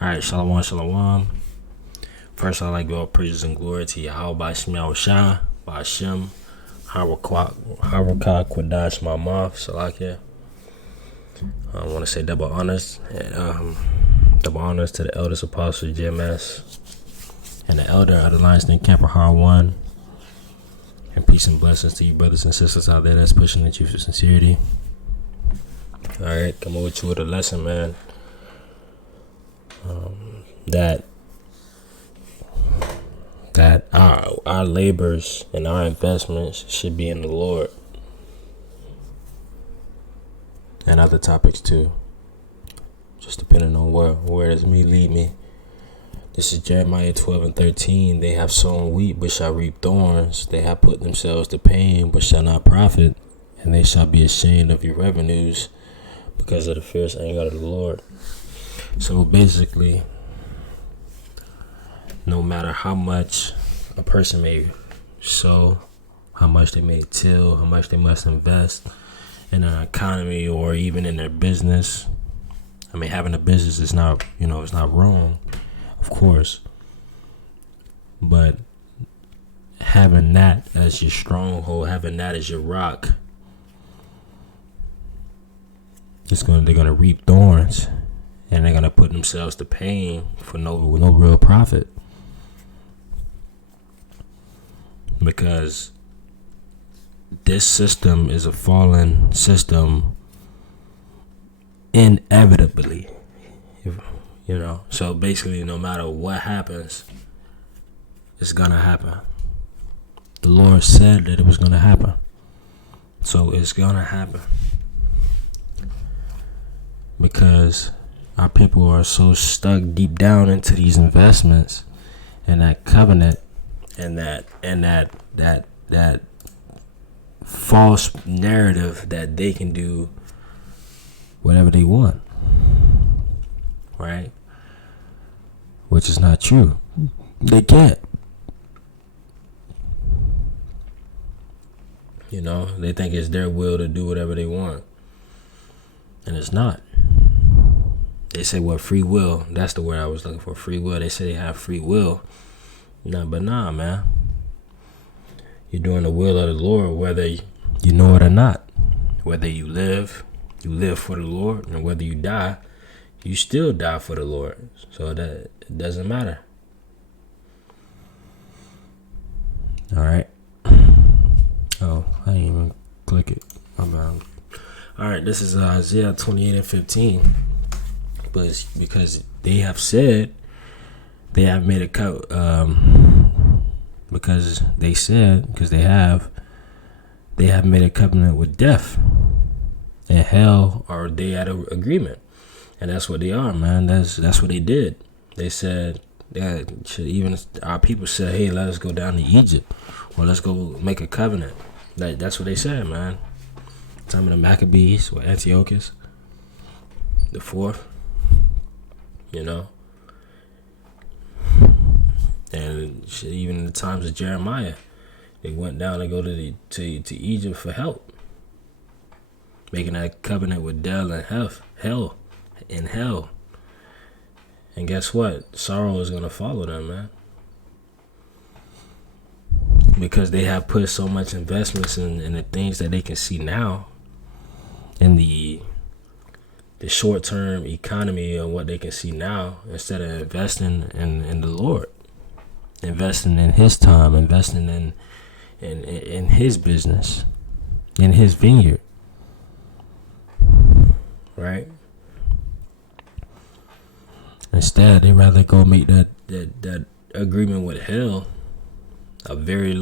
Alright, Shalom, Shalom. First, I'd like to give all praises and glory to Yahweh Ba'Shem Yahushua, Ba'Shem, Harakah Quadash Mamav, Salakia. I want to say double honors to the eldest apostle GMS and the elder of the Lions Den Camper Har 1. And peace and blessings to you brothers and sisters out there that's pushing the truth of sincerity. Alright, coming with you with a lesson, man. That our labors and our investments should be in the Lord, and other topics too, just depending on where does me lead me. This is Jeremiah 12:13. They have sown wheat but shall reap thorns. They have put themselves to pain but shall not profit, and they shall be ashamed of your revenues because of the fierce anger of the Lord. So basically, no matter how much a person may sow, how much they may till, how much they must invest in an economy or even in their business. I mean, having a business is not, it's not wrong, of course. But having that as your stronghold, having that as your rock, they're gonna reap thorns. And they're going to put themselves to pain for no real profit. Because this system is a fallen system inevitably. So basically, no matter what happens, it's going to happen. The Lord said that it was going to happen. So it's going to happen. Because our people are so stuck deep down into these investments and that covenant and that false narrative that they can do whatever they want, right? Which is not true. They can't. They think it's their will to do whatever they want, and it's not. They say, free will. That's the word I was looking for, free will. They say they have free will. Nah, man. You're doing the will of the Lord, whether you know it or not. Whether you live for the Lord, and whether you die, you still die for the Lord. So that it doesn't matter. All right. Oh, I didn't even click it. My bad. All right, this is Isaiah 28:15. But because they have said, they have made a cut, because they have made a covenant with death and hell, or they had an agreement, and that's what they are, man. That's what they did. They said that even our people said, hey, let us go down to Egypt, or let's go make a covenant. That's what they said, man. Time of the Maccabees with Antiochus the fourth. And even in the times of Jeremiah, they went down to go to Egypt for help, making that covenant with hell. And guess what? Sorrow is gonna follow them, man, because they have put so much investments in the things that they can see now, in the short-term economy of what they can see now, instead of investing in the Lord, investing in His time, investing in His business, in His vineyard, right? Instead, they rather go make that agreement with hell, a very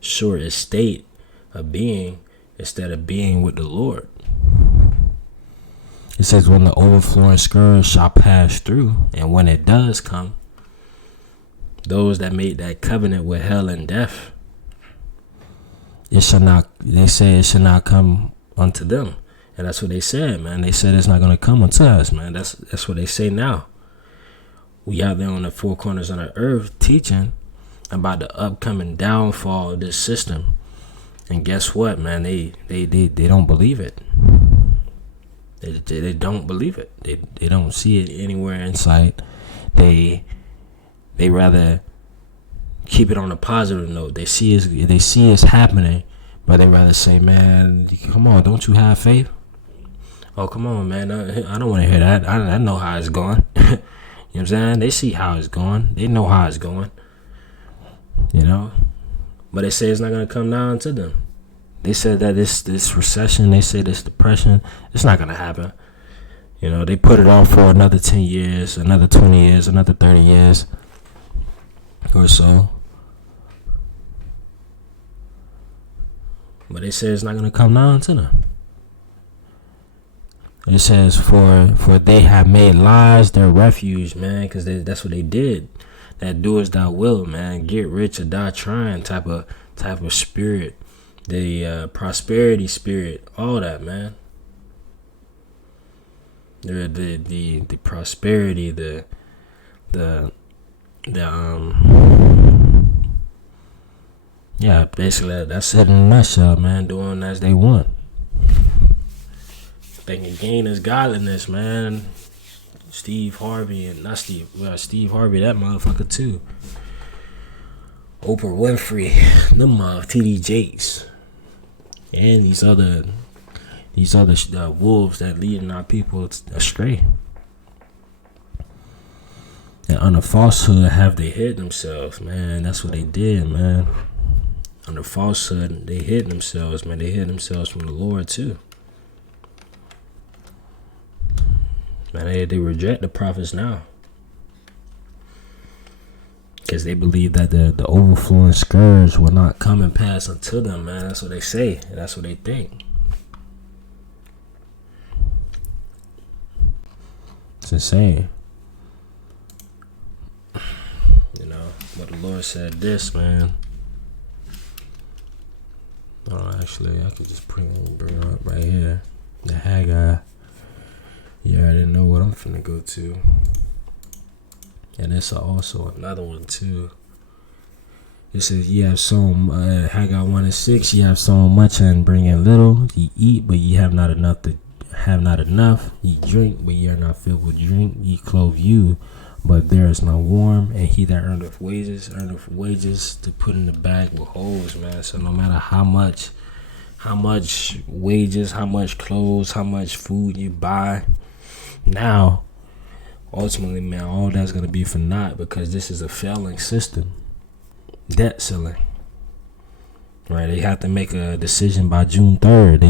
short estate of being, instead of being with the Lord. It says, when the overflowing scourge shall pass through, and when it does come, those that made that covenant with hell and death, they shall not come unto them. And that's what they said, man. They said it's not going to come unto us, man. That's what they say now. We out there on the four corners of the earth teaching about the upcoming downfall of this system. And guess what, man? They don't believe it. They don't believe it. They don't see it anywhere in sight. They rather keep it on a positive note. They see it's happening, but they rather say, man, come on, don't you have faith? Oh, come on, man, I don't want to hear that. I know how it's going. You know what I'm saying? They see how it's going. They know how it's going. You know? But they say it's not going to come down to them. They said that this recession, they say this depression, it's not going to happen. You know, they put it off for another 10 years, another 20 years, another 30 years or so. But they say it's not going to come down to them. It says, for they have made lies their refuge, man, because that's what they did. That do as thou will, man. Get rich or die trying type of spirit. The prosperity spirit, all that, man. The prosperity, yeah, basically that's it in a nutshell, man. Doing as they want. Thinking gain is godliness, man. Steve Harvey, that motherfucker too. Oprah Winfrey, them TD Jakes, and these other wolves that leading our people astray. And under falsehood have they hid themselves, man. That's what they did, man. Under falsehood, they hid themselves, man. They hid themselves from the Lord too. Man, they reject the prophets now. Because they believe that the overflowing scourge will not come and pass unto them, man. That's what they say. That's what they think. It's insane. You know, but the Lord said this, man. Oh, actually, I could just bring it up right here. The Haggai. Yeah, I didn't know what I'm finna go to. And it's also another one too. It says, ye have sown, Haggai 1:6, ye have sown much and bring in little. Ye eat, but ye have not enough. Ye drink, but ye are not filled with drink. Ye clothe you, but there is no warm. And he that earneth wages to put in the bag with holes, man. So no matter how much wages, how much clothes, how much food you buy, now, ultimately, man, all that's going to be for naught, because this is a failing system. Debt ceiling. Right? They have to make a decision by June 3rd.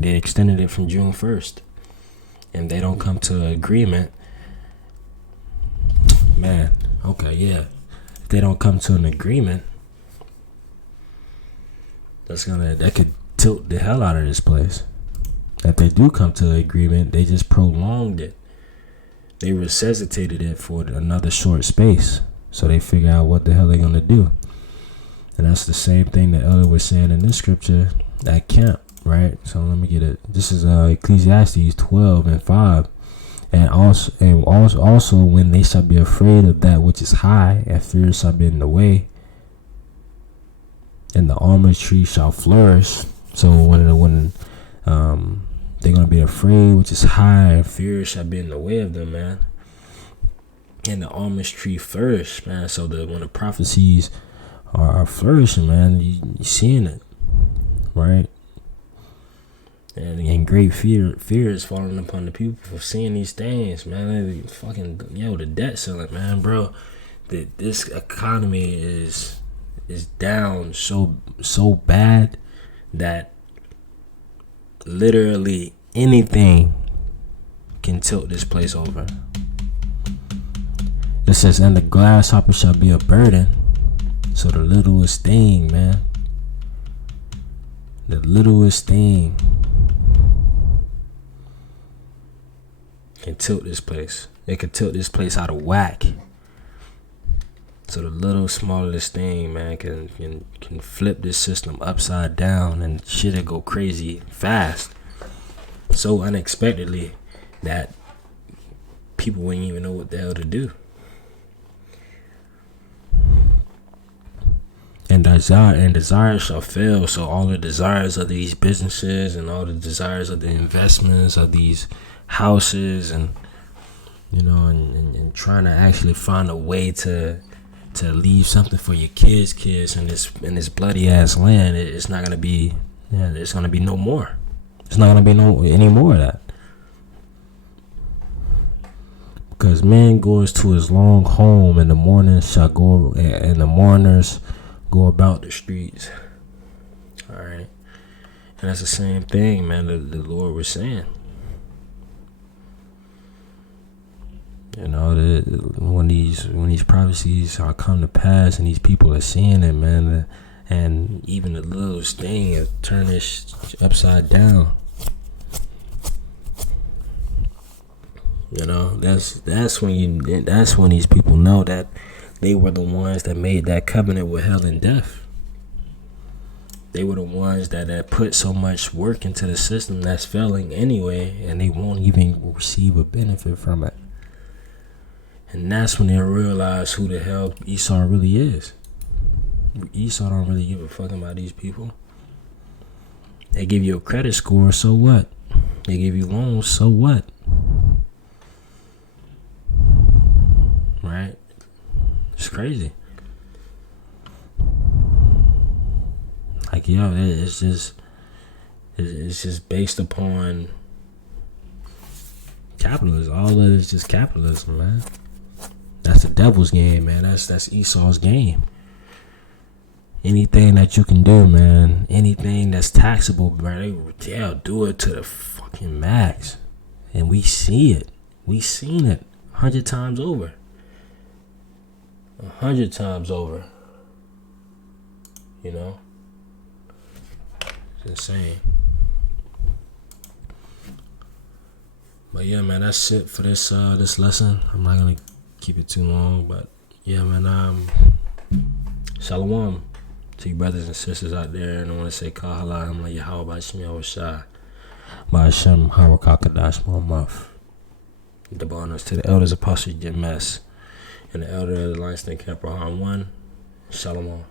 They extended it from June 1st. And they don't come to an agreement. Man, okay, yeah. If they don't come to an agreement, that could tilt the hell out of this place. If they do come to an agreement, they just prolonged it. They resuscitated it for another short space. So they figure out what the hell they're going to do. And that's the same thing that Elder was saying in this scripture at camp, right? So let me get it. This is Ecclesiastes 12:5. And also when they shall be afraid of that which is high, and fear shall be in the way, and the almond tree shall flourish. So when they're going to be afraid, which is high, and fear shall be in the way of them, man. And the almond tree flourish, man. So when the prophecies are flourishing, man, you're seeing it, right? And great fear is falling upon the people for seeing these things, man. The debt ceiling, man, bro. This economy is down so bad that literally anything can tilt this place over. It says, and the grasshopper shall be a burden. So the littlest thing, man. The littlest thing can tilt this place. It can tilt this place out of whack. So the smallest thing, man, can flip this system upside down, and shit'll go crazy fast. So unexpectedly that people wouldn't even know what the hell to do. And desire shall fail. So all the desires of these businesses and all the desires of the investments of these houses, and and trying to actually find a way to leave something for your kids in this bloody ass land, it's not gonna be. Yeah, it's gonna be no more. It's not gonna be any more of that. Because man goes to his long home, and the mornings shall go, and the mourners go about the streets. All right, and that's the same thing, man. The Lord was saying. When these prophecies are come to pass, and these people are seeing it, man, and even the littlest thing is turn this upside down. That's when these people know that they were the ones that made that covenant with hell and death. They were the ones that put so much work into the system that's failing anyway, and they won't even receive a benefit from it. And that's when they realize who the hell Esau really is. Esau don't really give a fuck about these people. They give you a credit score, so what? They give you loans, so what? Right? It's crazy. Like, it's just based upon capitalism. All of it is just capitalism, man. That's the devil's game, man. That's Esau's game. Anything that you can do, man, anything that's taxable, man, they'll do it to the fucking max. And we see it. We seen it 100 times over. 100 times over. It's insane. But yeah, man, that's it for this lesson. I'm not gonna keep it too long, but yeah, man, shalom to you brothers and sisters out there, and I want to say kahala. I'm like Yahweh Bashim Yahushai Ba'ashem Harakakadash Ma'amaf. The bonus to the elders, Apostle James, and the elder of the Lionston Camp Rohan 1. Shalom.